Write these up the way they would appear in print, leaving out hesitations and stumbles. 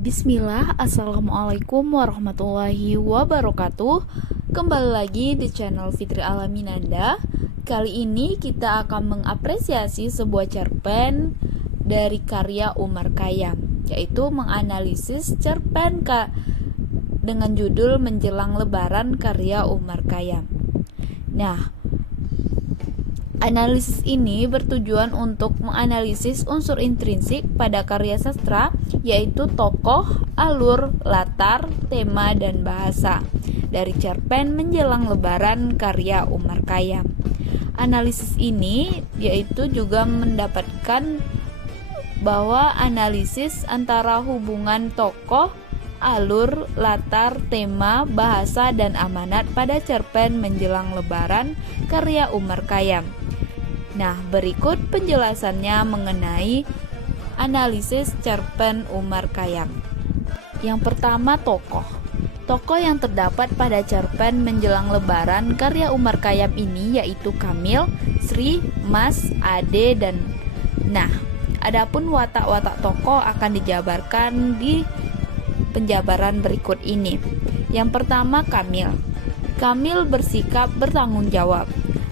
Bismillah, Assalamualaikum warahmatullahi wabarakatuh. Kembali lagi di channel Fitri Alaminanda. Kali ini kita akan mengapresiasi sebuah cerpen dari karya Umar Khayyam, yaitu menganalisis cerpen dengan judul Menjelang Lebaran karya Umar Khayyam. Nah, analisis ini bertujuan untuk menganalisis unsur intrinsik pada karya sastra, yaitu tokoh, alur, latar, tema, dan bahasa dari cerpen Menjelang Lebaran karya Umar Khayyam. Analisis ini yaitu juga mendapatkan bahwa analisis antara hubungan tokoh, alur, latar, tema, bahasa, dan amanat pada cerpen Menjelang Lebaran karya Umar Khayyam. Nah, berikut penjelasannya mengenai analisis cerpen Umar Khayyam. Yang pertama, tokoh. Tokoh yang terdapat pada cerpen Menjelang Lebaran karya Umar Khayyam ini yaitu Kamil, Sri, Mas, Ade, dan adapun watak-watak tokoh akan dijabarkan di penjabaran berikut ini. Yang pertama, Kamil. Kamil bersikap bertanggung jawab.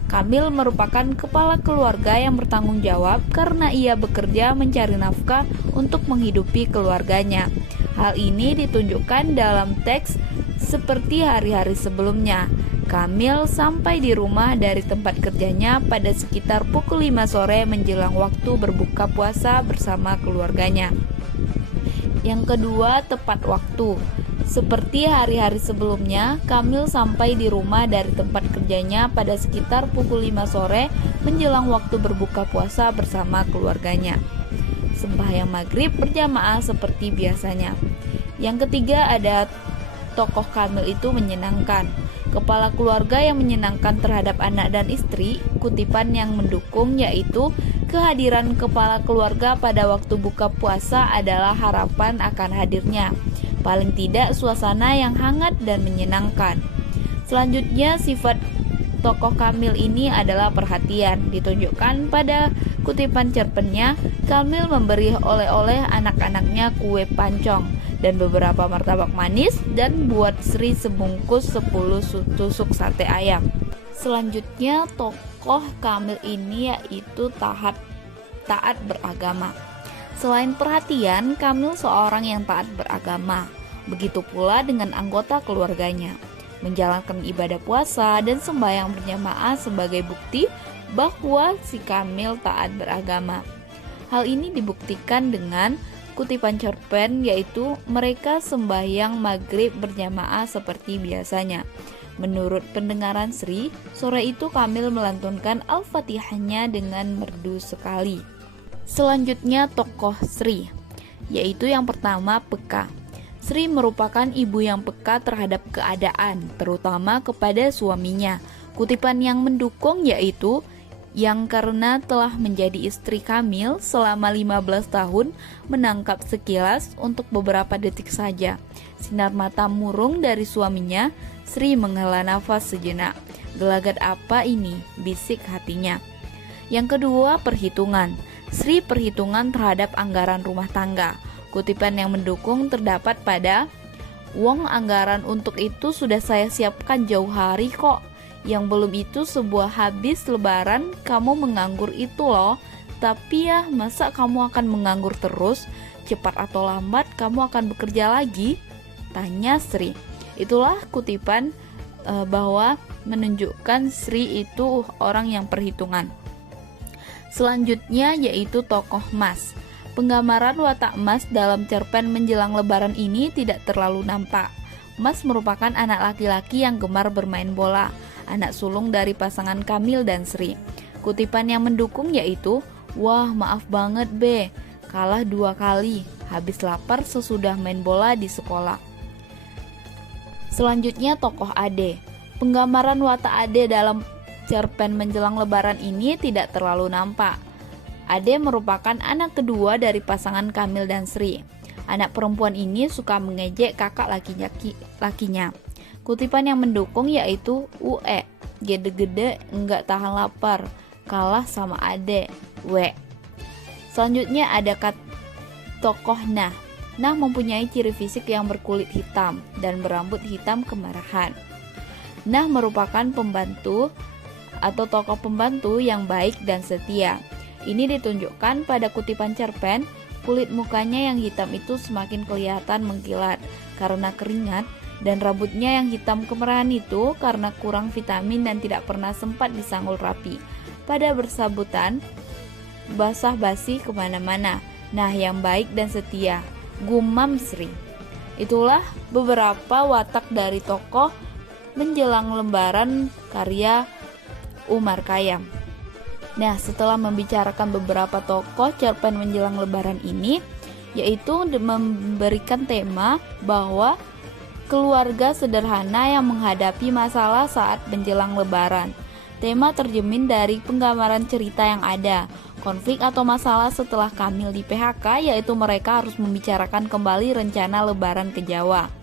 Kamil merupakan kepala keluarga yang bertanggung jawab karena ia bekerja mencari nafkah untuk menghidupi keluarganya. Hal ini ditunjukkan dalam teks seperti hari-hari sebelumnya. Kamil sampai di rumah dari tempat kerjanya pada sekitar pukul 5 sore menjelang waktu berbuka puasa bersama keluarganya. Yang kedua, tepat waktu. Seperti hari-hari sebelumnya, Kamil sampai di rumah dari tempat kerjanya pada sekitar pukul 5 sore menjelang waktu berbuka puasa bersama keluarganya. Sembahyang maghrib berjamaah seperti biasanya. Yang ketiga, ada tokoh Kamil itu menyenangkan. Kepala keluarga yang menyenangkan terhadap anak dan istri. Kutipan yang mendukung yaitu kehadiran kepala keluarga pada waktu buka puasa adalah harapan akan hadirnya, paling tidak suasana yang hangat dan menyenangkan. Selanjutnya, sifat tokoh Kamil ini adalah perhatian. Ditunjukkan pada kutipan cerpennya, Kamil memberi oleh-oleh anak-anaknya kue pancong dan beberapa martabak manis dan buat Sri sebungkus 10 tusuk sate ayam. Selanjutnya, tokoh Kamil ini yaitu taat beragama. Selain perhatian, Kamil seorang yang taat beragama. Begitu pula dengan anggota keluarganya. Menjalankan ibadah puasa dan sembahyang berjamaah sebagai bukti bahwa si Kamil taat beragama. Hal ini dibuktikan dengan kutipan cerpen yaitu mereka sembahyang maghrib berjamaah seperti biasanya. Menurut pendengaran Sri, sore itu Kamil melantunkan Al-Fatihahnya dengan merdu sekali. Selanjutnya, tokoh Sri, yaitu yang pertama, peka. Sri merupakan ibu yang peka terhadap keadaan, terutama kepada suaminya. Kutipan yang mendukung yaitu yang karena telah menjadi istri Kamil selama 15 tahun menangkap sekilas untuk beberapa detik saja sinar mata murung dari suaminya. Sri menghela nafas sejenak. Gelagat apa ini? Bisik hatinya. Yang kedua, perhitungan. Sri perhitungan terhadap anggaran rumah tangga. Kutipan yang mendukung terdapat pada "Wong anggaran untuk itu sudah saya siapkan jauh hari kok. Yang belum itu sebuah habis lebaran kamu menganggur itu loh. Tapi ya masa kamu akan menganggur terus? Cepat atau lambat kamu akan bekerja lagi?" tanya Sri. Itulah kutipan bahwa menunjukkan Sri itu orang yang perhitungan. Selanjutnya yaitu tokoh Mas. Penggambaran watak Mas dalam cerpen Menjelang Lebaran ini tidak terlalu nampak. Mas merupakan anak laki-laki yang gemar bermain bola, anak sulung dari pasangan Kamil dan Sri. Kutipan yang mendukung yaitu, "Wah, maaf banget be, kalah 2 kali, habis lapar sesudah main bola di sekolah." Selanjutnya, tokoh Ade. Penggambaran watak Ade dalam cerpen Menjelang Lebaran ini tidak terlalu nampak. Ade merupakan anak kedua dari pasangan Kamil dan Sri. Anak perempuan ini suka mengejek kakak lakinya. Kutipan yang mendukung yaitu, "Ue, gede-gede enggak tahan lapar, kalah sama Ade, we." Selanjutnya ada tokoh Nah. Nah mempunyai ciri fisik yang berkulit hitam dan berambut hitam kemerahan. Nah merupakan pembantu atau tokoh pembantu yang baik dan setia. Ini ditunjukkan pada kutipan cerpen, kulit mukanya yang hitam itu semakin kelihatan mengkilat karena keringat, dan rambutnya yang hitam kemerahan itu karena kurang vitamin dan tidak pernah sempat disanggul rapi. Pada bersabutan, basah-basi kemana-mana. Nah yang baik dan setia, gumam Sri. Itulah beberapa watak dari tokoh menjelang lembaran karya Umar Khayyam. Nah, setelah membicarakan beberapa tokoh cerpen menjelang lebaran ini, yaitu memberikan tema bahwa keluarga sederhana yang menghadapi masalah saat menjelang lebaran. Tema tercermin dari penggambaran cerita yang ada, konflik atau masalah setelah Kamil di PHK, yaitu mereka harus membicarakan kembali rencana lebaran ke Jawa.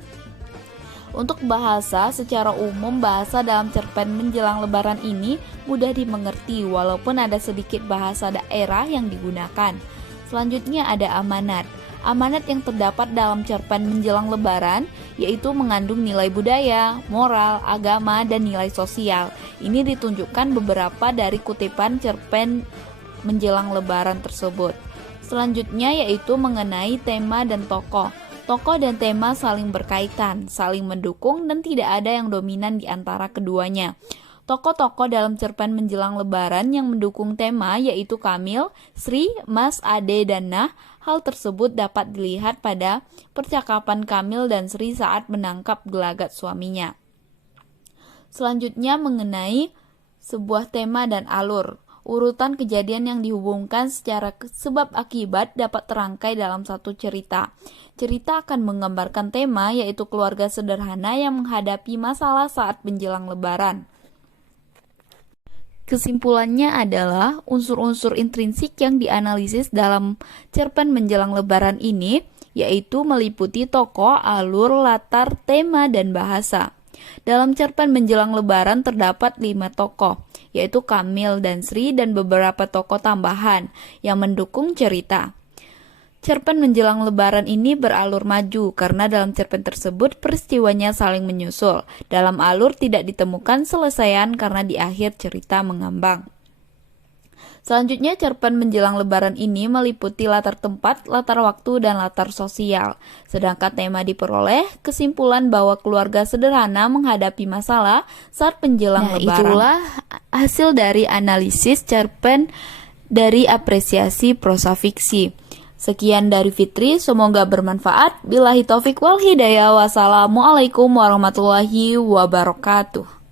Untuk bahasa, secara umum bahasa dalam cerpen menjelang lebaran ini mudah dimengerti walaupun ada sedikit bahasa daerah yang digunakan. Selanjutnya ada amanat. Amanat yang terdapat dalam cerpen menjelang lebaran yaitu mengandung nilai budaya, moral, agama, dan nilai sosial. Ini ditunjukkan beberapa dari kutipan cerpen menjelang lebaran tersebut. Selanjutnya yaitu mengenai tema dan tokoh. Tokoh dan tema saling berkaitan, saling mendukung, dan tidak ada yang dominan di antara keduanya. Tokoh-tokoh dalam cerpen menjelang lebaran yang mendukung tema yaitu Kamil, Sri, Mas, Ade, dan Nah. Hal tersebut dapat dilihat pada percakapan Kamil dan Sri saat menangkap gelagat suaminya. Selanjutnya mengenai sebuah tema dan alur. Urutan kejadian yang dihubungkan secara sebab akibat dapat terangkai dalam satu cerita. Cerita akan menggambarkan tema yaitu keluarga sederhana yang menghadapi masalah saat menjelang lebaran. Kesimpulannya adalah unsur-unsur intrinsik yang dianalisis dalam cerpen menjelang lebaran ini yaitu meliputi tokoh, alur, latar, tema, dan bahasa. Dalam cerpen menjelang lebaran terdapat 5 tokoh, yaitu Kamil dan Sri dan beberapa tokoh tambahan yang mendukung cerita. Cerpen menjelang lebaran ini beralur maju karena dalam cerpen tersebut peristiwanya saling menyusul. Dalam alur tidak ditemukan selesaian karena di akhir cerita mengambang. Selanjutnya cerpen menjelang lebaran ini meliputi latar tempat, latar waktu, dan latar sosial. Sedangkan tema diperoleh kesimpulan bahwa keluarga sederhana menghadapi masalah saat menjelang lebaran. Itulah hasil dari analisis cerpen dari apresiasi prosa fiksi. Sekian dari Fitri, semoga bermanfaat. Billahi taufik wal hidayah. Wassalamualaikum warahmatullahi wabarakatuh.